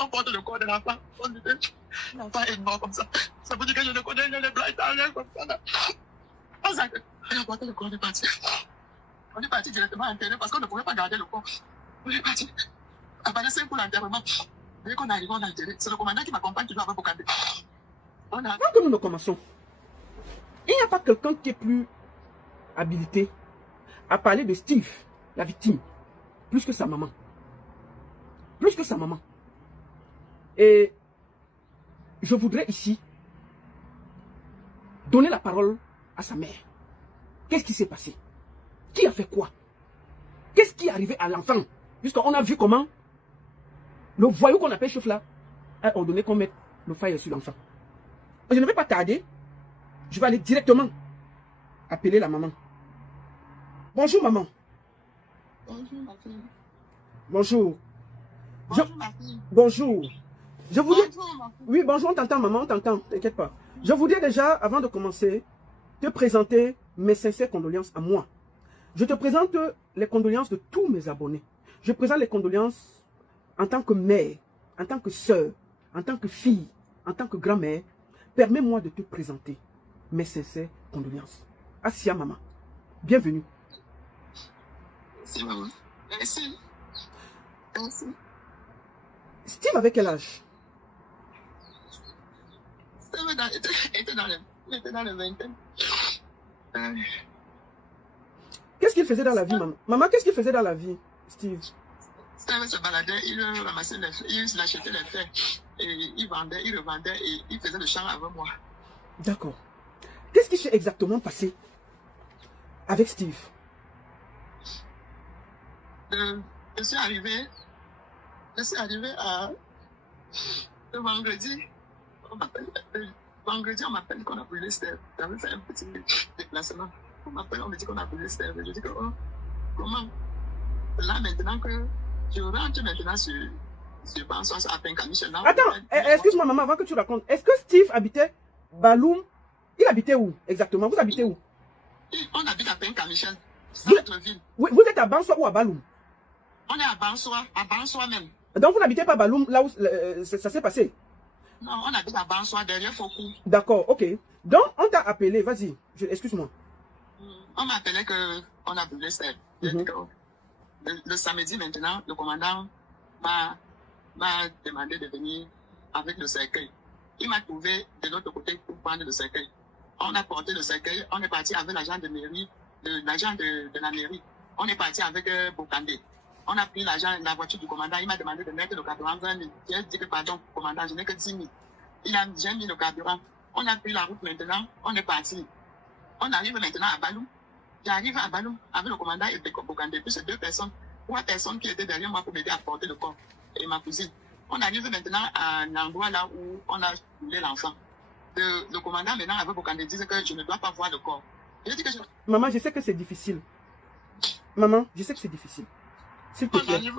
On porte le corps de l'enfant. On dit que l'enfant est mort comme ça. Ça veut dire que je ne connais les bras italiens comme ça. On a porté le corps, on est parti. On est parti directement enterrer parce qu'on ne pouvait pas garder le corps. On est parti. Après 5 pour l'enterrement. Dès qu'on arrive, on a enterré. C'est le commandant qui m'accompagne toujours avec Bokandé. Avant que nous ne commençons, il n'y a pas quelqu'un qui est plus habilité à parler de Steve, la victime, plus que sa maman. Plus que sa maman. Et je voudrais ici donner la parole à sa mère. Qu'est-ce qui s'est passé? Qui a fait quoi? Qu'est-ce qui est arrivé à l'enfant? Puisqu'on a vu comment le voyou qu'on appelle chef là a ordonné qu'on mette le fire sur l'enfant. Je ne vais pas tarder. Je vais aller directement appeler la maman. Bonjour maman. Bonjour ma fille. Bonjour. Bonjour ma fille. Bonjour. Je voulais... Bonjour ma fille. Oui, bonjour, on t'entend maman, on t'entend, t'inquiète pas. Je voudrais déjà, avant de commencer, te présenter mes sincères condoléances à moi. Je te présente les condoléances de tous mes abonnés. Je présente les condoléances en tant que mère, en tant que sœur, en tant que fille, en tant que grand-mère. Permets-moi de te présenter mes sincères condoléances. Assia maman, bienvenue. Merci maman. Merci. Merci. Steve avait quel âge? était dans le vingtaine. Qu'est-ce qu'il faisait dans la vie, maman? Maman, qu'est-ce qu'il faisait dans la vie, Steve? Steve se baladait, il ramassait les feuilles, il achetait les feuilles, et il vendait, il revendait, et il faisait le champ avec moi. D'accord. Qu'est-ce qui s'est exactement passé avec Steve? Je suis arrivé à le vendredi. Vendredi, on m'appelle qu'on a brûlé Steve. J'avais fait un petit déplacement. On m'appelle, on me dit qu'on a brûlé Steve. Je dis que, oh, comment? Là, maintenant que je rentre maintenant sur à Pencamichel. Attends, excuse-moi maman, avant que tu racontes. Est-ce que Steve habitait Baloum? Il habitait où exactement? Vous habitez où? On habite à Pencamichel, centre-ville. Oui, vous êtes à Bansoa ou à Baloum? On est à Bansoa même. Donc vous n'habitez pas Baloum, là où ça s'est passé? Non, on habite à Bansoa, derrière Foucault. D'accord, ok. Donc on t'a appelé, vas-y, excuse-moi. On m'appelait qu'on a brûlé Steve. Le samedi maintenant, le commandant m'a demandé de venir avec le cercueil. Il m'a trouvé de l'autre côté pour prendre le cercueil. On a porté le cercueil, on est parti avec l'agent de mairie, l'agent de la mairie. On est parti avec Bokandé. On a pris la voiture du commandant, il m'a demandé de mettre le carburant 20 000. J'ai dit que pardon, commandant, je n'ai que 10 000. J'ai mis le carburant. On a pris la route maintenant, on est parti. On arrive maintenant à Baloum. J'arrive à Baloum avec le commandant et Bokandé, plus 3 personnes qui étaient derrière moi pour m'aider à porter le corps et ma cousine. On arrive maintenant à un endroit là où on a brûlé l'enfant. Le commandant maintenant avec Bokandé disait que je ne dois pas voir le corps. J'ai dit que Maman, je sais que c'est difficile. Maman, je sais que c'est difficile. S'il te plaît.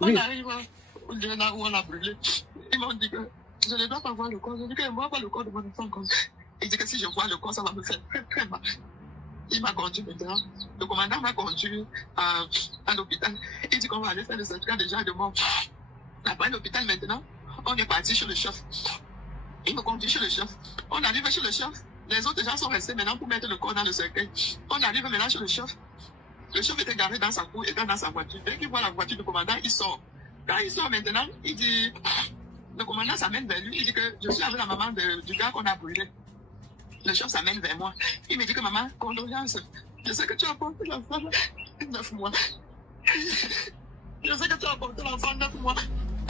On arrive au lieu là où on a brûlé. Ils m'ont dit que je ne dois pas voir le corps. J'ai dit que moi, pas le corps de mon enfant comme ça. Il dit que si je vois le corps, ça va me faire très très mal. Il m'a conduit maintenant. Le commandant m'a conduit à l'hôpital. Il dit qu'on va aller faire le certificat déjà de mort. Après l'hôpital maintenant, on est parti chez le chef. Il me conduit chez le chef. On arrive chez le chef. Les autres gens sont restés maintenant pour mettre le corps dans le cercueil. On arrive maintenant chez le chef. Le chef était garé dans sa cour et dans sa voiture. Dès qu'il voit la voiture du commandant, il sort. Quand il sort maintenant, il dit, le commandant s'amène vers lui. Il dit que je suis avec la maman du gars qu'on a brûlé. Le chef s'amène vers moi. Il me dit que maman, condoléances. Je sais que tu as porté l'enfant 9 mois. Je sais que tu as porté l'enfant 9 mois.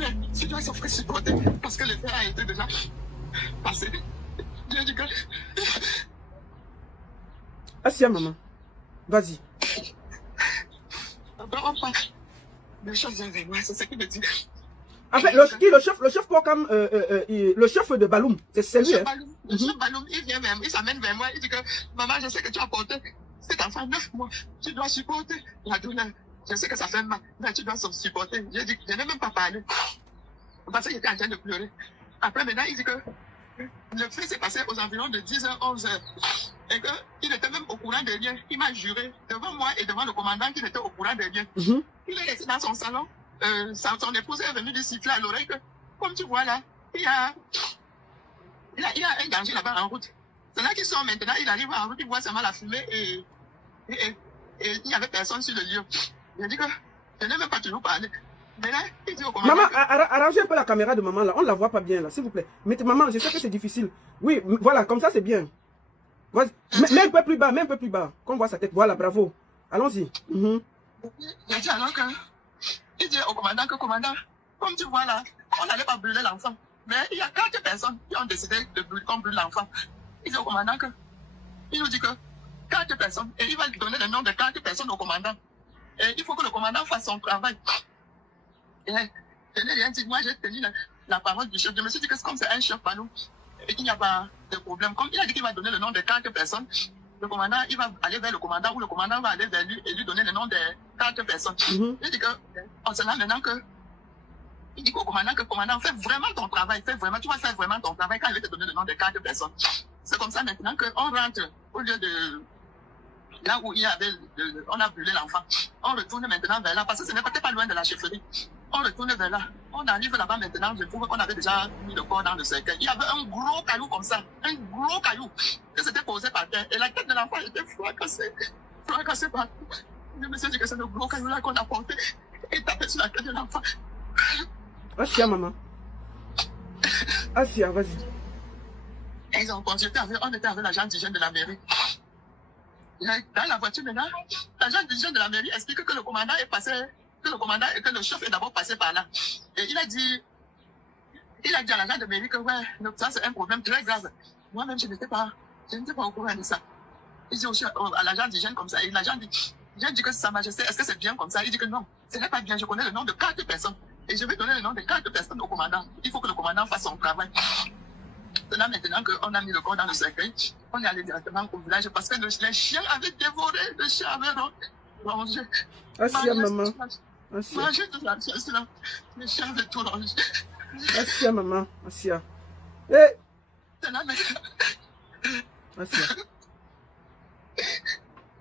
Mais tu dois s'offrir supporter parce que le fait a été déjà passé. J'ai dit que... Assia, maman. Vas-y. Après, on parle. Le chef vient vers moi, c'est ce qu'il me dit. En fait, le chef pour comme le chef de Baloum, c'est lui. Le chef Baloum, il vient vers moi, il s'amène vers moi, il dit que maman, je sais que tu as porté cet enfant 9 mois, tu dois supporter la douleur. Je sais que ça fait mal, mais tu dois supporter. J'ai dit, je n'ai même pas parlé. Parce qu'il était en train de pleurer. Après, maintenant, il dit que le fait s'est passé aux environs de 10h, 11h. Et qu'il était même au courant des liens. Il m'a juré devant moi et devant le commandant qu'il était au courant des liens. Il est resté dans son salon. son épouse est venue lui siffler à l'oreille que, comme tu vois là, il y a un danger là-bas en route. C'est là qu'il sort maintenant, il arrive en route, il voit seulement la fumée et il n'y avait personne sur le lieu. Il a dit que je n'ai même pas toujours parlé. Mais là, il dit au commandant... Maman, arrangez un peu la caméra de maman là, on ne la voit pas bien là, s'il vous plaît. Mettez maman, je sais que c'est difficile. Oui, voilà, comme ça c'est bien. Mets un peu plus bas, qu'on voit sa tête. Voilà, bravo. Allons-y. Il a dit alors que... Il dit au commandant que, commandant, comme tu vois là, on n'allait pas brûler l'enfant. Mais il y a 4 personnes qui ont décidé de brûler l'enfant. Il dit au commandant que... Il nous dit que 4 personnes, et il va lui donner le nom de 4 personnes au commandant. Et il faut que le commandant fasse son travail. Et je n'ai rien dit. Moi, j'ai tenu la parole du chef. Je me suis dit que comme c'est un chef par nous, et qu'il n'y a pas de problème. Comme il a dit qu'il va donner le nom de 4 personnes, le commandant, il va aller vers le commandant, ou le commandant va aller vers lui et lui donner le nom de 4 personnes. Il dit que, on se là maintenant que, il dit au commandant que, commandant, fais vraiment ton travail, tu vas faire vraiment ton travail quand il va te donner le nom de 4 personnes. C'est comme ça maintenant qu'on rentre au lieu de là où il y avait, on a brûlé l'enfant. On retourne maintenant vers là, parce que ce n'est pas loin de la chefferie. On retourne vers là. On arrive là-bas maintenant, je trouve qu'on avait déjà mis le corps dans le cercueil. Il y avait un gros caillou comme ça, un gros caillou qui s'était posé par terre. Et la tête de l'enfant était fracassée partout. Je me suis dit que c'est le gros caillou là qu'on a porté et tapé sur la tête de l'enfant. Assia, maman. Assia, vas-y. Ils ont continué, on était avec l'agent d'hygiène de la mairie. Dans la voiture maintenant, l'agent d'hygiène de la mairie explique que le commandant est passé, que le chef est d'abord passé par là. Et il a dit à l'agent de mairie que ouais, ça c'est un problème très grave. Moi-même, je n'étais pas au courant de ça. Il dit à l'agent d'hygiène comme ça, et l'agent dit, j'ai dit que Sa Majesté, est-ce que c'est bien comme ça? Il dit que non, ce n'est pas bien, je connais le nom de 4 personnes. Et je vais donner le nom de 4 personnes au commandant. Il faut que le commandant fasse son travail. C'est là maintenant qu'on a mis le corps dans le cercueil, on est allé directement au village parce que les chiens avaient dévoré, les chiens avaient rongé. Assia, maman. Assia. Mangé toute la pièce là. Les chiens avaient tout rongé. Assia, maman. Assia. Hé! C'est là maintenant. Assia.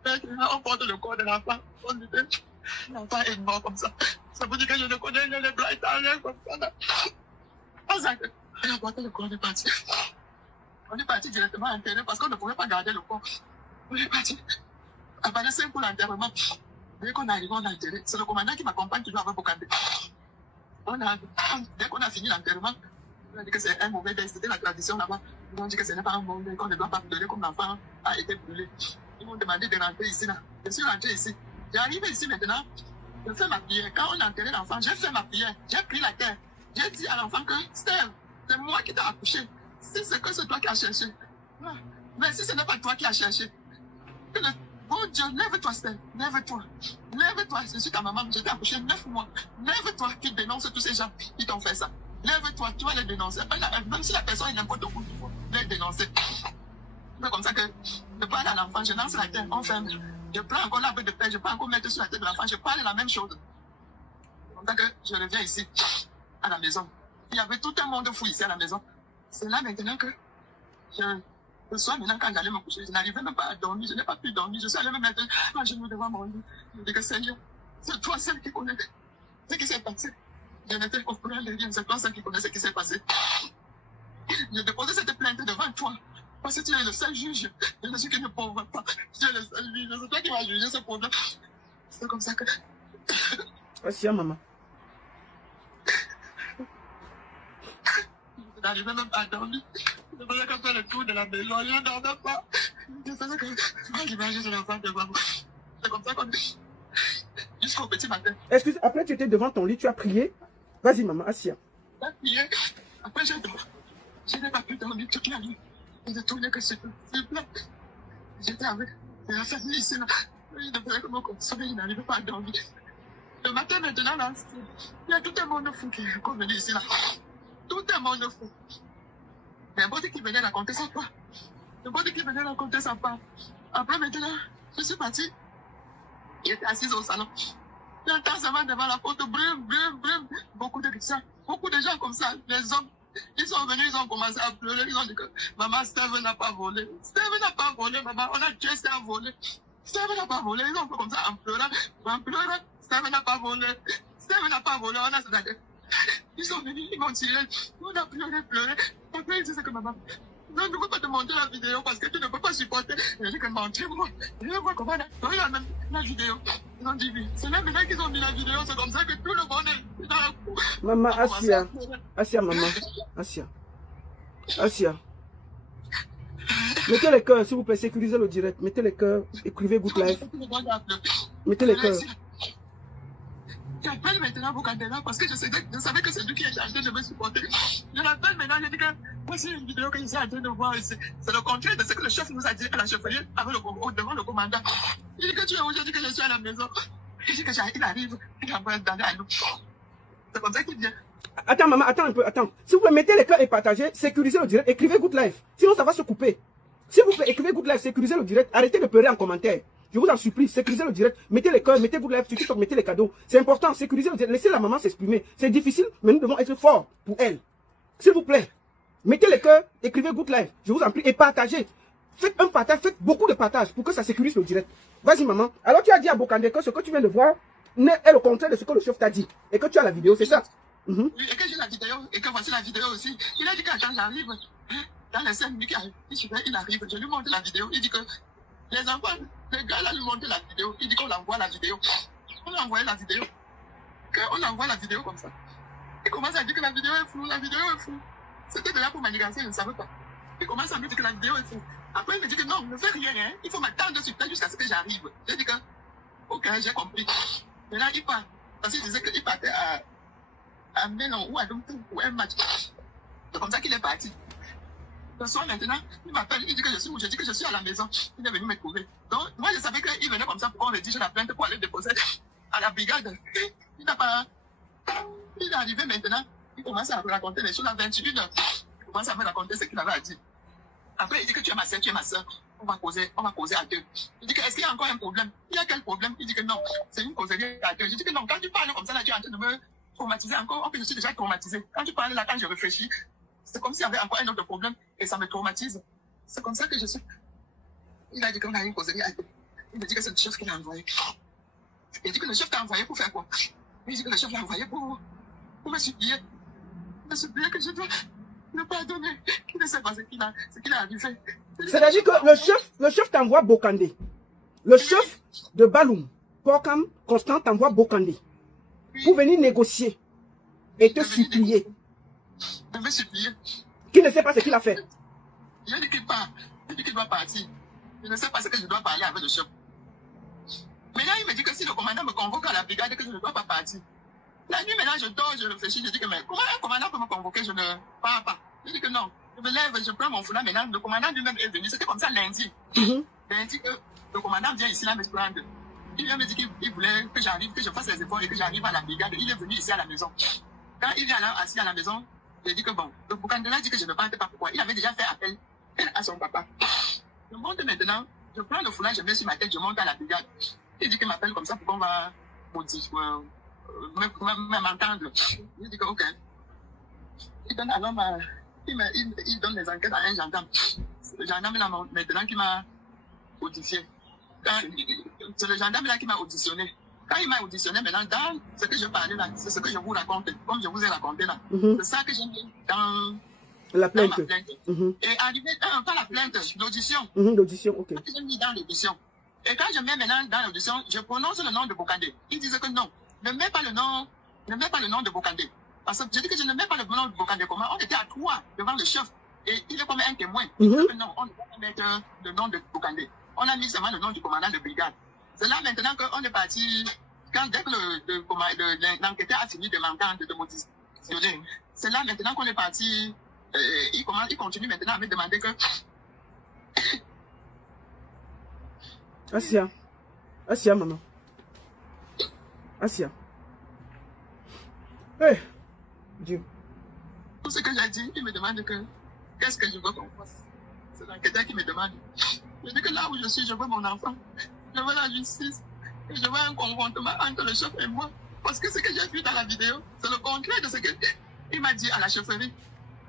Maintenant, on porte le corps de l'enfant. On dit que l'enfant est mort comme ça. Ça veut dire que je ne connais les blagues, rien comme ça là. On a porté le corps, on est parti. On est parti directement enterrer parce qu'on ne pouvait pas garder le corps. On est parti. Après 5 pour l'enterrement. Dès qu'on arrive, on a enterré. C'est le commandant qui m'accompagne toujours avec Bokandé. Dès qu'on a fini l'enterrement, on a dit que c'est un mauvais deuil. C'était la tradition là-bas. Ils ont dit que ce n'est pas un bon deuil, qu'on ne doit pas pleurer comme l'enfant a été brûlé. Ils m'ont demandé de rentrer ici là. Je suis rentré ici. J'arrive ici maintenant. Je fais ma prière. Quand on a enterré l'enfant, j'ai fait ma prière. J'ai pris la terre. J'ai dit à l'enfant que Steve, c'est moi qui t'ai accouché. Si c'est que c'est toi qui as cherché. Mais si ce n'est pas toi qui as cherché, que le bon Dieu, lève-toi, Steve. Lève-toi. Lève-toi. Je suis ta maman. Je t'ai accouché 9 mois. Lève-toi qui dénonce tous ces gens qui t'ont fait ça. Lève-toi. Tu vas les dénoncer. Même si la personne est n'importe où, il faut les dénoncer. C'est comme ça que je parle à l'enfant. Je lance la terre. On ferme. Je prends encore l'arbre de paix. Je peux encore mettre sur la tête de l'enfant. Je parle la même chose. C'est comme ça que je reviens ici, à la maison. Il y avait tout un monde fou ici à la maison. C'est là maintenant que le soir, maintenant, quand j'allais me coucher, je n'arrivais même pas à dormir. Je n'ai pas pu dormir. Je suis allé me mettre à genoux devant mon lit. Je dis que Seigneur, c'est toi seul qui connais ce qui s'est passé. Je n'étais au courant de rien. C'est toi seul qui connais ce qui s'est passé. J'ai déposé cette plainte devant toi. Parce que tu es le seul juge. Je ne suis que ne pauvre pas. Tu es le seul juge. C'est toi qui vas juger ce problème. C'est comme ça que... Assia, maman. Je n'arrivais même pas à dormir. Je faisais qu'à faire le tour de la maison. Je ne dormais pas. Je faisais que l'image de l'enfant devant moi. C'est comme ça qu'on dit. Jusqu'au petit matin. Excuse, après tu étais devant ton lit, tu as prié. Vas-y, maman, Assia. J'ai prié. Après, j'ai dormi. Je n'ai pas pu dormir toute la nuit. Je ne tournais que sur le plat. J'étais avec la famille ici. Là. Je ne faisais que me consoler. Je n'arrivais pas à dormir. Le matin, maintenant, là, il y a tout un monde fou qui est venu ici. Là. Tout un monde fou. N'importe qui venait raconter sa part. N'importe qui venait raconter sa part. Après, maintenant, je suis partie. Il était assis au salon. J'entends seulement devant la porte, brum, brum, brum. Beaucoup de gens comme ça, les hommes, ils sont venus, ils ont commencé à pleurer. Ils ont dit que maman, Steve n'a pas volé. Steve n'a pas volé, maman. On a tué Steve volé. Steve n'a pas volé. Ils ont fait comme ça en pleurant. Steve n'a pas volé. Steve n'a pas volé, on a se ils sont venus, ils m'ont tiré. On a pleuré. Après, ils disaient que maman, non, je ne peux pas te montrer la vidéo parce que tu ne peux pas supporter. J'ai dit que montrez-moi. Je vois comment on a même la vidéo. Ils ont dit oui. C'est là maintenant qu'ils ont mis la vidéo. C'est comme ça que tout le monde est dans la cour. Maman, Asia. Asia, maman. Asia. Mettez les cœurs, s'il vous plaît. Sécurisez le direct. Mettez les cœurs. Écrivez Good Life. Mettez les cœurs. J'appelle maintenant Bokandela parce que je savais que c'est lui qui est chargé de me supporter. Je l'appelle maintenant, je dis que voici une vidéo que je suis en train de voir. C'est le contraire de ce que le chef nous a dit à la chefferie devant le commandant. Il dit que tu es où? Je dis que je suis à la maison. Il dit qu'il arrive, il envoie dans la nous. C'est comme ça qu'il vient. Attends, maman, attends un peu, attends. S'il vous plaît, mettez les cœurs et partagez, sécurisez le direct, écrivez Good Life. Sinon, ça va se couper. S'il vous plaît, écrivez Good Life, sécurisez le direct. Arrêtez de pleurer en commentaire. Je vous en supplie, sécurisez le direct, mettez les cœurs, mettez Good Life sur TikTok, mettez les cadeaux. C'est important, sécurisez le direct, laissez la maman s'exprimer. C'est difficile, mais nous devons être forts pour elle. S'il vous plaît, mettez les cœurs, écrivez Good Life. Je vous en prie, et partagez. Faites un partage, faites beaucoup de partages pour que ça sécurise le direct. Vas-y, maman. Alors, tu as dit à Bokande que ce que tu viens de voir est le contraire de ce que le chef t'a dit. Et que tu as la vidéo, c'est ça? Oui, et que j'ai la vidéo, et que voici la vidéo aussi. Il a dit que quand j'arrive, dans les 5 minutes, il arrive, je lui montre la vidéo. Il dit que les enfants, les gars là lui montrent la vidéo. Il dit qu'on envoie la vidéo. On a envoyé la vidéo. On envoie la vidéo comme ça. Il commence à dire que la vidéo est floue, la vidéo est floue. C'était déjà pour manigancer, je ne savais pas. Il commence à me dire que la vidéo est floue. Après, il me dit que non, ne fais rien, hein. Il faut m'attendre sur place jusqu'à ce que j'arrive. J'ai dit que, ok, j'ai compris. Mais là, il part. Parce qu'il disait qu'il partait à Melon ou à Domptou pour un match. C'est comme ça qu'il est parti. Le soir maintenant, il m'appelle, il dit que je suis où? Je dis que je suis à la maison. Il est venu me trouver. Donc, moi, je savais qu'il venait comme ça pour qu'on rédige la plainte pour aller déposer à la brigade. Il n'a pas. Il est arrivé maintenant, il commence à me raconter les choses à 21h. Il commence à me raconter ce qu'il avait à dire. Après, il dit que tu es ma soeur, tu es ma soeur. On va causer à deux. Il dit que est-ce qu'il y a encore un problème? Il y a quel problème? Il dit que non, c'est une causerie à deux. Je dis que non, quand tu parles comme ça, là, tu es en train de me traumatiser encore. Je suis déjà traumatisé. Quand tu parles là, quand je réfléchis, c'est comme s'il y avait encore un autre problème et ça me traumatise. C'est comme ça que je suis. Il a dit qu'on a une causerie à deux. Il me dit que c'est le chef qui l'a envoyé. Il dit que le chef t'a envoyé pour faire quoi? Il dit que le chef l'a envoyé pour me supplier. Me supplier que je dois ne pas donner. Il ne sait pas ce qu'il a dû faire. C'est-à-dire que le chef t'envoie Bokande. Le chef de Baloum, Kokam, Constant t'envoie Bokande. Pour venir négocier et te supplier. De me supplier. Qui ne sait pas ce qu'il a fait. Il a dit qu'il part. Il a dit qu'il doit partir. Je ne sais pas ce que je dois parler avec le chef. Maintenant, il me dit que si le commandant me convoque à la brigade, que je ne dois pas partir. La nuit, maintenant, je dors, je réfléchis, je dis que mais comment un commandant peut me convoquer, je ne pars pas. Je dis que non. Je me lève, je prends mon foulard maintenant. Le commandant lui-même est venu. C'était comme ça lundi. Lundi que le commandant vient ici là me prendre. Il vient me dire qu'il voulait que j'arrive, que je fasse les efforts et que j'arrive à la brigade. Il est venu ici à la maison. Quand il vient là, assis à la maison, je dis que bon, le Bokandela dit que je ne parle pas pourquoi. Il avait déjà fait appel à son papa. Je monte maintenant, je prends le foulard, je mets sur ma tête, je monte à la brigade. Il dit qu'il m'appelle comme ça pour qu'on va m'entendre. Je dis que ok. Il donne alors il donne les enquêtes à un gendarme. Le gendarme là maintenant qui m'a auditionné. C'est le gendarme là qui m'a auditionné. Quand il m'a auditionné maintenant, dans ce que je parlais là, c'est ce que je vous raconte, comme je vous ai raconté là. C'est ça que j'ai mis dans la plainte. Dans ma plainte. Et arrivé, pas la plainte, l'audition. L'audition, ok. J'ai mis dans l'audition. Et quand je mets maintenant dans l'audition, je prononce le nom de Bokande. Il disait que non, ne mets pas le nom de Bokande. Parce que je dis que je ne mets pas le nom de Bokande. Comment? On était à 3 devant le chef. Et il est comme un témoin. Il dit que non, on ne peut pas mettre le nom de Bokande. On a mis seulement le nom du commandant de brigade. C'est là maintenant qu'on est parti, dès que l'enquêteur a fini de m'entendre, de m'auditionner, c'est là maintenant qu'on est parti, il continue maintenant à me demander que... Asia, maman. Asia. Hey, Dieu. Tout ce que j'ai dit, il me demande qu'est-ce que je veux qu'on fasse. C'est l'enquêteur qui me demande. Je dis que là où je suis, je veux mon enfant. Je veux la justice. Et je veux un confrontement entre le chef et moi. Parce que ce que j'ai vu dans la vidéo, c'est le contraire de ce qu'il m'a dit à la chefferie.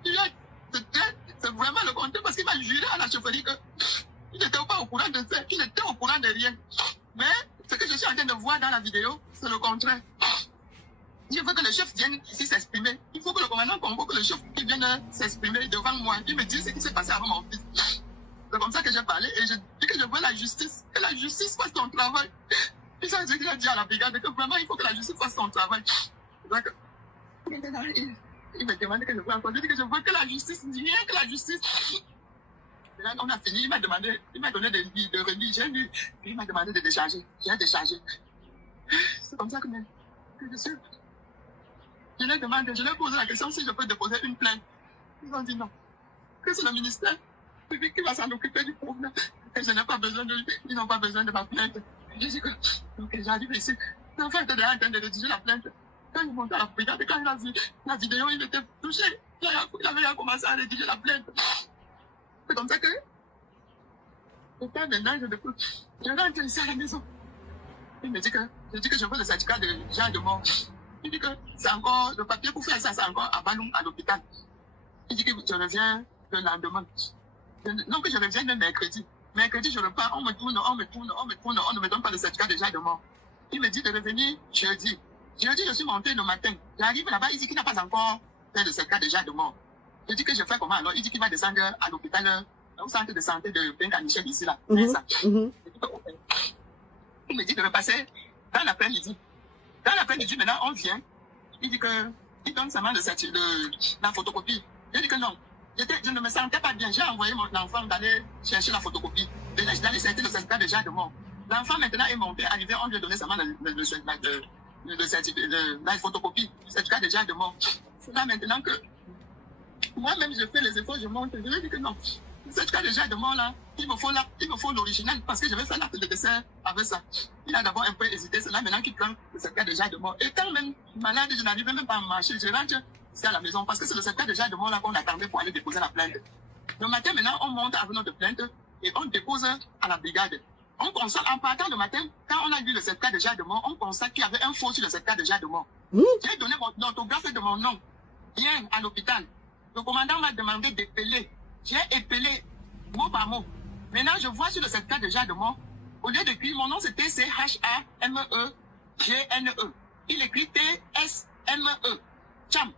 C'est vraiment le contraire parce qu'il m'a juré à la chefferie qu'il n'était pas au courant de ça, qu'il n'était au courant de rien. Mais ce que je suis en train de voir dans la vidéo, c'est le contraire. Je veux que le chef vienne ici s'exprimer. Il faut que le commandant convoque le chef qui vienne s'exprimer devant moi. Il me dit ce qui s'est passé avant mon fils. C'est comme ça que j'ai parlé et je dis que je veux la justice. Que la justice fasse son travail. Et ça, j'ai déjà dit à la brigade que vraiment il faut que la justice fasse son travail. Donc, il me demande que je veux encore. Je dis que je veux que la justice, rien que la justice. Et là, on a fini, il m'a demandé, il m'a donné des livres de remis, j'ai lu, puis il m'a demandé de décharger. J'ai déchargé. C'est comme ça que je suis. Je leur demande, je leur pose la question si je peux déposer une plainte. Ils ont dit non. Que c'est le ministère public qui va s'en occuper du problème. Et je n'ai pas besoin de lui. Ils n'ont pas besoin de ma plainte. Je dis que, donc j'arrive ici. L'enfant était déjà en train de rédiger la plainte. Quand il montait à la brigade, quand il a vu la vidéo, il était touché. Il avait commencé à rédiger la plainte. C'est comme ça que, au temps maintenant, je rentre ici à la maison. Il me dit que, je veux le certificat de genre de mort. Il dit que c'est encore, le papier pour faire ça, c'est encore à Baloum, à l'hôpital. Il dit que je reviens le lendemain. Non, que je reviens le mercredi. Mercredi, je repars, on me tourne, on ne me donne pas le certificat de genre de mort. Il me dit de revenir jeudi. Jeudi, je suis monté le matin. J'arrive là-bas, il dit qu'il n'a pas encore fait le certificat de genre de mort. Je dis que je fais comment alors? Il dit qu'il va descendre à l'hôpital, au centre de santé de Benka-Michel ici là. Il me dit de repasser dans l'après-midi. Dans l'après-midi, maintenant, on vient. Il dit que, il donne seulement la photocopie. Je dis que non. Je ne me sentais pas bien. J'ai envoyé mon enfant d'aller chercher la photocopie. D'aller chercher le certificat de genre de mort. L'enfant maintenant est monté, arrivé, on lui a donné seulement la photocopie, le certificat de genre de mort. C'est là maintenant que, moi-même, je fais les efforts, je monte. Je lui ai dit que non. Le certificat de genre de mort là, il me faut l'original parce que je vais faire l'acte de décès avec ça. Il a d'abord un peu hésité, c'est là maintenant qu'il prend le certificat de genre de mort. Étant même malade, je n'arrivais même pas à marcher. Je rentre ici à la maison parce que c'est le certificat de genre de mort là qu'on attendait pour aller déposer la plainte. Le matin maintenant, on monte avec notre plainte et on dépose à la brigade. On constate, en partant le matin, quand on a vu le certificat de genre de mort, on constate qu'il y avait un faux sur le certificat de genre de mort. J'ai donné l'autographe de mon nom, bien à l'hôpital. Le commandant m'a demandé d'épeler. J'ai épelé mot par mot. Maintenant, je vois sur le certificat de genre de mort, au lieu d'écrire mon nom, c'est T-C-H-A-M-E-G-N-E. Il écrit T-S-M-E. Cham.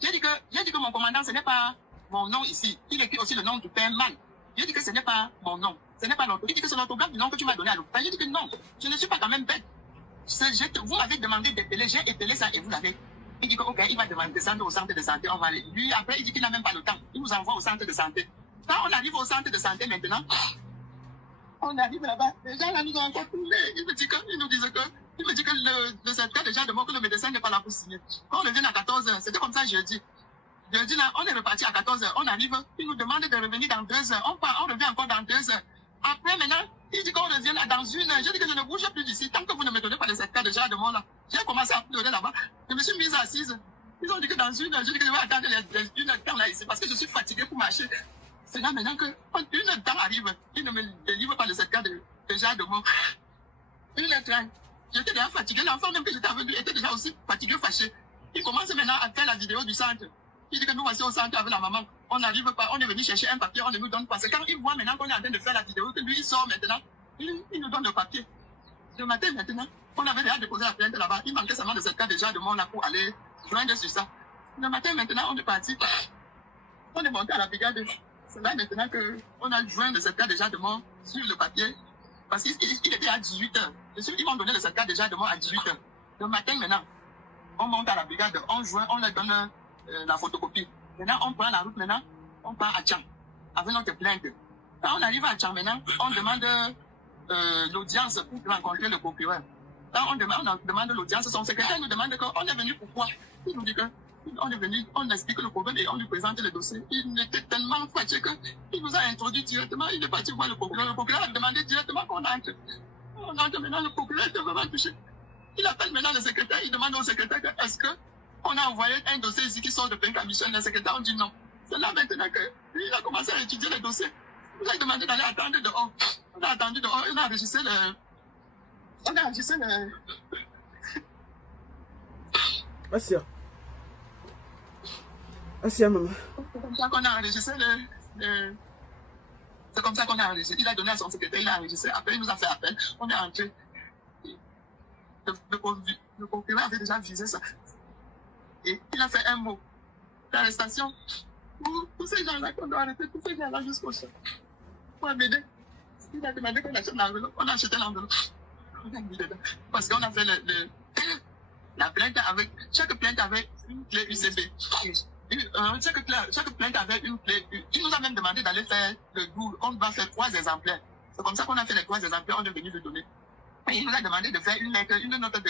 J'ai dit que mon commandant, ce n'est pas mon nom ici. Il écrit aussi le nom du père Man. J'ai dit que ce n'est pas mon nom. Ce n'est pas l'autographe. Il dit que c'est l'autographe du nom que tu m'as donné à l'hôpital. J'ai dit que non, je ne suis pas quand même bête. Vous m'avez demandé d'épeler, j'ai épelé ça et vous l'avez. Il dit que, ok, il va descendre au centre de santé, on va aller. Lui, après, il dit qu'il n'a même pas le temps. Il nous envoie au centre de santé. Quand on arrive au centre de santé maintenant, on arrive là-bas, les gens là nous ont encore tourné. Il me dit que le certificat de genre de mort que le médecin n'est pas là pour signer. Quand on revient à 14h, c'était comme ça jeudi. Jeudi là, on est reparti à 14h, on arrive, il nous demande de revenir dans 2 heures. On revient encore dans 2 heures. Après maintenant, il dit qu'on revient là dans 1 heure. Je dis que je ne bouge plus d'ici. Tant que vous ne me donnez pas le certificat de genre de mort là, j'ai commencé à pleurer là-bas. Je me suis mise assise. Ils ont dit que dans 1 heure, je dis que je vais attendre les 1 heure de temps là ici parce que je suis fatiguée pour marcher. C'est là maintenant que 1 heure de temps arrive, ils ne me délivrent pas le certificat de genre de mort. 1 heure 30. J'étais déjà fatiguée. L'enfant même que j'étais avec lui était déjà aussi fatigué, fâché. Il commence maintenant à faire la vidéo du centre. Il dit que nous voici au centre avec la maman. On n'arrive pas, on est venu chercher un papier, on ne nous donne pas. C'est quand il voit maintenant qu'on est en train de faire la vidéo que lui il sort maintenant, il nous donne le papier. Le matin maintenant, on avait déjà déposé la plainte là-bas. Il manquait seulement de cette cas de genre de mort là pour aller joindre sur ça. Le matin maintenant, on est parti. On est monté à la brigade. C'est là maintenant qu'on a joint de cette cas de genre de mort sur le papier. Parce qu'il était à 18h. Ils m'ont donné le certificat de genre de mort à 18h. Le matin maintenant, on monte à la brigade, on joint, on leur donne la photocopie. Maintenant, on prend la route maintenant, on part à Tchang avec notre plainte. Quand on arrive à Tchang maintenant, on demande l'audience pour rencontrer le procureur. Quand on demande l'audience, son secrétaire nous demande qu'on est venu pourquoi. Il nous dit que on est venu, on explique le problème et on lui présente le dossier. Il était tellement fâché qu'il nous a introduit directement. Il est parti voir le procureur. Le procureur a demandé directement qu'on entre. On entre maintenant, le procureur était vraiment touché. Il appelle maintenant le secrétaire. Il demande au secrétaire est-ce qu'on a envoyé un dossier ici qui sort de Benka-Michel. Le secrétaire on dit non. C'est là maintenant qu'il a commencé à étudier le dossier. Il a demandé d'aller attendre dehors. On a attendu dehors. On a enregistré Assia. Assia, maman. C'est comme ça qu'on a enregistré C'est comme ça qu'on a enregistré. Il a donné à son secrétaire, il a enregistré. Après, il nous a fait appel. On est entré. Le procureur avait déjà visé ça. Et il a fait un mot d'arrestation. Tous ces gens-là qu'on doit arrêter, tous ces gens-là jusqu'au chef. Pour m'aider. Il a demandé qu'on achète l'enveloppe. On a acheté l'enveloppe. On a mis dedans. Parce qu'on a fait la plainte avec, chaque plainte avait une clé UCB. Chaque plainte avait une clé. Il nous a même demandé d'aller faire le double. On va faire 3 exemplaires. C'est comme ça qu'on a fait les 3 exemplaires. On est venu le donner. Et il nous a demandé de faire une note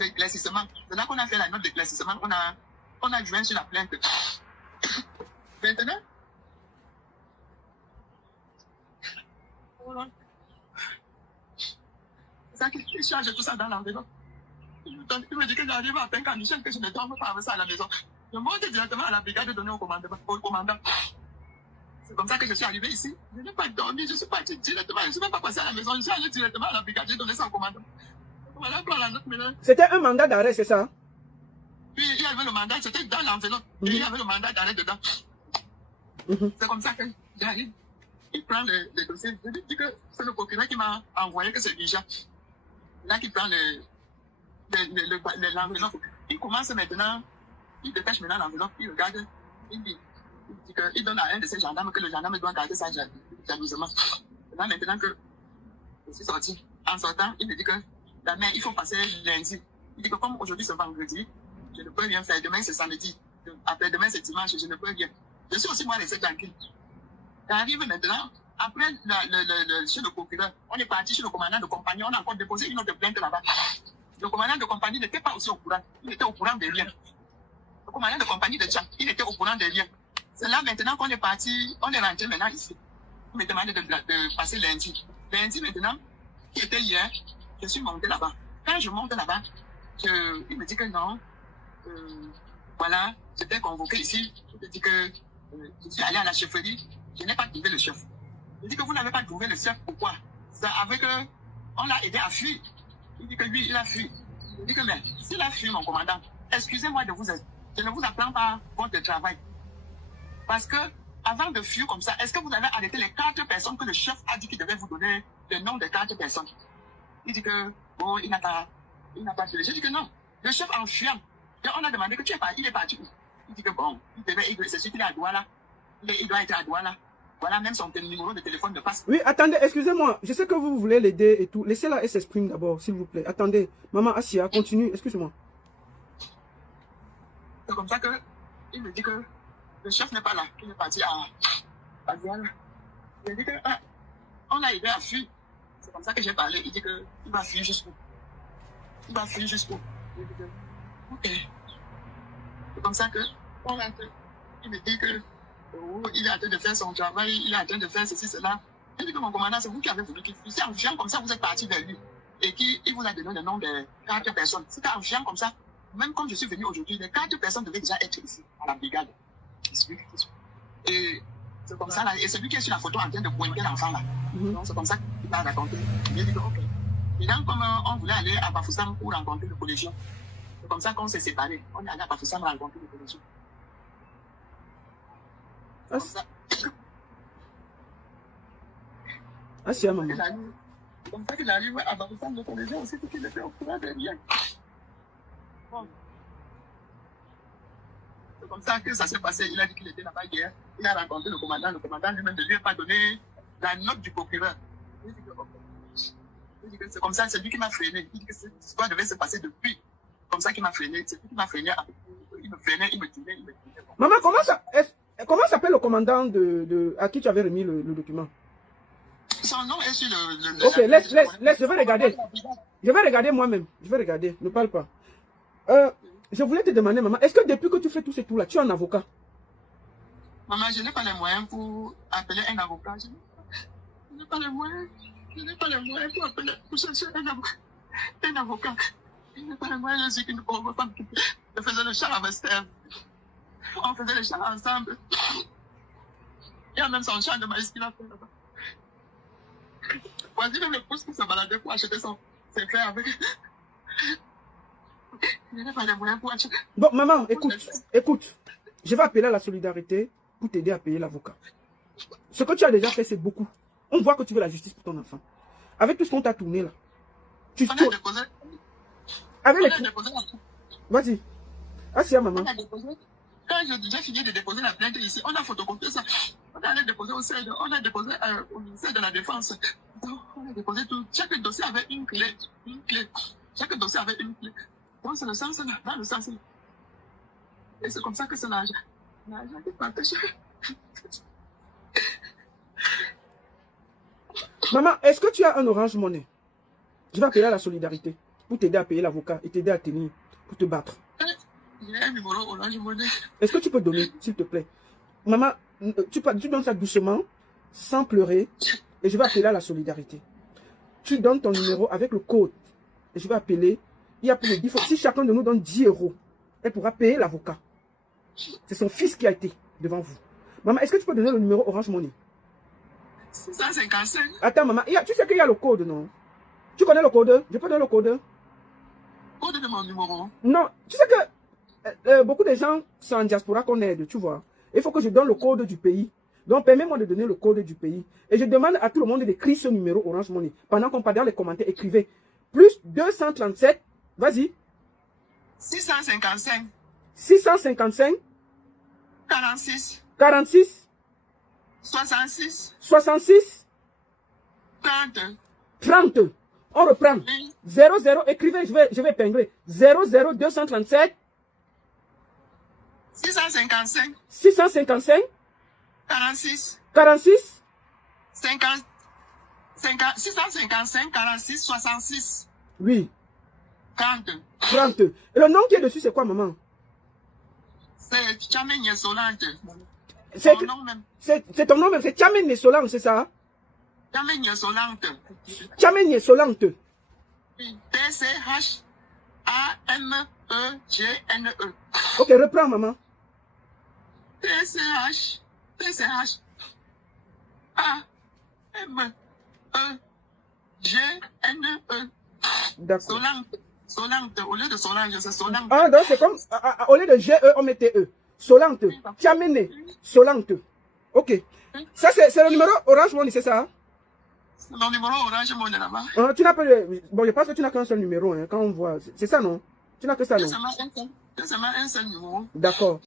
d'éclaircissement. C'est là qu'on a fait la note d'éclaircissement. On a joint sur la plainte. Maintenant, voilà. C'est ça qui charge tout ça dans l'enveloppe. Il me dit que j'arrive à peine à Michel, que je ne dorme pas avec ça à la maison. Je monte directement à la brigade donner au commandant. C'est comme ça que je suis arrivé ici. Je n'ai pas dormi, je suis parti directement. Je ne suis même pas passé à la maison. Je suis allé directement à la brigade, j'ai donné ça au commandant. Voilà pour la note maintenant. C'était un mandat d'arrêt, c'est ça? Puis il y avait le mandat, c'était dans l'enveloppe. Et il y avait le mandat d'arrêt dedans. C'est comme ça que j'arrive. Il prend les dossiers. Je lui dis que c'est le procureur qui m'a envoyé, que c'est déjà. Là qui prend l'enveloppe. Il commence maintenant, il dépêche maintenant l'enveloppe, il regarde, il dit qu'il donne à un de ses gendarmes que le gendarme doit garder ça jalousement. Là maintenant que je suis sorti, en sortant, il me dit que la mère, il faut passer lundi. Il dit que comme aujourd'hui c'est vendredi, je ne peux rien faire. Demain c'est samedi. Après-demain c'est dimanche, je ne peux rien. Je suis aussi moi laissé tranquille. J'arrive maintenant, après chez le procureur, on est parti chez le commandant de compagnie, on a encore déposé une autre plainte là-bas. Le commandant de compagnie n'était pas aussi au courant. Il était au courant des liens. Le commandant de compagnie de Tchad, il était au courant des liens. C'est là maintenant qu'on est parti, on est rentré maintenant ici. Il me demandait de passer lundi. Lundi maintenant, qui était hier, je suis monté là-bas. Quand je monte là-bas, il me dit que non, voilà, j'étais convoqué ici. Il me dit que je suis allé à la chefferie, je n'ai pas trouvé le chef. Il dit que vous n'avez pas trouvé le chef, pourquoi? C'est avec on l'a aidé à fuir. Il dit que lui, il a fui. Il dit que mais s'il a fui, mon commandant, excusez-moi de vous aider. Je ne vous apprends pas votre travail. Parce que avant de fuir comme ça, est-ce que vous avez arrêté les 4 personnes que le chef a dit qu'il devait vous donner le nom des 4 personnes? Il dit que bon, il n'a pas tué. Je dis que non. Le chef en fuyant, on a demandé que tu es parti, il est parti où? Il dit que bon, c'est sûr qu'il est à Douala. Il doit être à Douala. Voilà, même son numéro de téléphone ne passe. Oui, attendez, excusez-moi. Je sais que vous voulez l'aider et tout. Laissez-la, elle s'exprime d'abord, s'il vous plaît. Attendez, maman Assia, continue, excusez-moi. C'est comme ça qu'il me dit que le chef n'est pas là, qu'il est parti à Douala. Il me dit que on l'a aidé à fuir. C'est comme ça que j'ai parlé. Il dit qu'il va fuir jusqu'où? Il va fuir jusqu'où? Il dit que, ok. C'est comme ça que on rentre. Il me dit que il est en train de faire son travail, il est en train de faire ceci, cela. Je dis que mon commandant, c'est vous qui avez voulu qu'il fuisse. C'est en fuyant comme ça, vous êtes parti vers lui. Et il vous a donné le nom de 4 personnes. C'était en fuyant comme ça. Même comme je suis venu aujourd'hui, les 4 personnes devaient déjà être ici, à la brigade. Et c'est comme ça, là. Et c'est lui qui est sur la photo en train de pointer l'enfant, là. Donc c'est comme ça qu'il m'a raconté. Il dit que, ok. Et donc, comme on voulait aller à Bafoussam pour rencontrer le collégien, c'est comme ça qu'on s'est séparés. On est allé à Bafoussam rencontrer le collégien. Ah, c'est maman. Comme ça qu'il arrive à Bafoussam, le collégien aussi, qu'il était au courant de rien. Bon. C'est comme ça que ça s'est passé. Il a dit qu'il était là-bas hier. Il a rencontré le commandant. Le commandant lui-même ne lui a pas donné la note du procureur. Il dit que c'est comme ça, c'est lui qui m'a freiné. Il dit que cette histoire devait se passer depuis. Comme ça qu'il m'a freiné. C'est lui qui m'a freiné. Il me freinait, il me tuait. Maman, comment s'appelle le commandant à qui tu avais remis le document? Son nom est sur le... Ok, laisse, je vais regarder. Je vais regarder moi-même. Je vais regarder, ne parle pas. Je voulais te demander, maman, est-ce que depuis que tu fais tous ces tours-là, tu es un avocat? Maman, je n'ai pas les moyens pour appeler un avocat. Je n'ai pas les moyens. Je n'ai pas les moyens pour chercher un avocat. Je n'ai pas les moyens, je suis qu'une pauvre femme. Je faisais le chant avec Steph. On faisait le chant ensemble. Il y a même son champ de maïs qu'il a fait là-bas. Voici même le pouce qui se baladait pour acheter ses frères avec. Je n'ai pas les moyens pour acheter. Bon, maman, écoute. Je vais appeler à la solidarité pour t'aider à payer l'avocat. Ce que tu as déjà fait, c'est beaucoup. On voit que tu veux la justice pour ton enfant. Avec tout ce qu'on t'a tourné là. Vas-y. Assia, maman. On a déposé. Quand j'ai fini de déposer la plainte ici, on a photocopié ça. On a allé déposer au CED, on a déposé au ministère de la Défense. Donc, on a déposé tout. Chaque dossier avait une clé. Une clé. Chaque dossier avait une clé. Donc, c'est le sens là, dans le sens là. Et c'est comme ça que c'est l'argent. L'argent qui partage. Maman, est-ce que tu as un Orange Money? Je vais appeler à la solidarité pour t'aider à payer l'avocat et t'aider à tenir, pour te battre. J'ai un numéro Orange Money. Est-ce que tu peux donner, s'il te plaît? Maman, tu donnes ça doucement, sans pleurer, et je vais appeler à la solidarité. Tu donnes ton numéro avec le code, et je vais appeler. Il y a plus de 10 fois. Si chacun de nous donne 10 €, elle pourra payer l'avocat. C'est son fils qui a été devant vous. Maman, est-ce que tu peux donner le numéro Orange Money? 655. Attends, maman, tu sais qu'il y a le code, non? Tu connais le code? Je peux donner le code? Code de mon numéro. Non, tu sais que beaucoup de gens sont en diaspora qu'on aide, tu vois. Il faut que je donne le code du pays. Donc, permets-moi de donner le code du pays. Et je demande à tout le monde d'écrire ce numéro Orange Money. Pendant qu'on parle dans les commentaires, écrivez. Plus 237, vas-y. 655. 655. 46. 46. 66. 66. 30. 30. On reprend. Oui. 00, écrivez, je vais épingler. 00 237. 655. 655. 46. 46. 50. 655, 46, 66. Oui. 30. 30. Et le nom qui est dessus, c'est quoi, maman? C'est Tchamenye Solante. C'est Mon nom même. ton nom même, c'est Tchamenye Solante, c'est ça? Tchamenye Solante. Tchamenye Solante. T-C-H-A-M-E-G-N-E. Ok, reprends, maman. T-C-H-A-M-E-G-N-E. D'accord. Solante. Solante. Au lieu de Solange, c'est Solante. Ah, donc c'est comme, au lieu de G-E, on met T-E. Solante. Tchamenye Solante. Ok. Ça, c'est le numéro Orange Money, c'est ça? C'est mon numéro Orange Money là-bas. Tu n'as pas bon, je pense que tu n'as qu'un seul numéro, hein, quand on voit. C'est ça, non? Tu n'as que ça, non? C'est seulement un seul numéro. D'accord.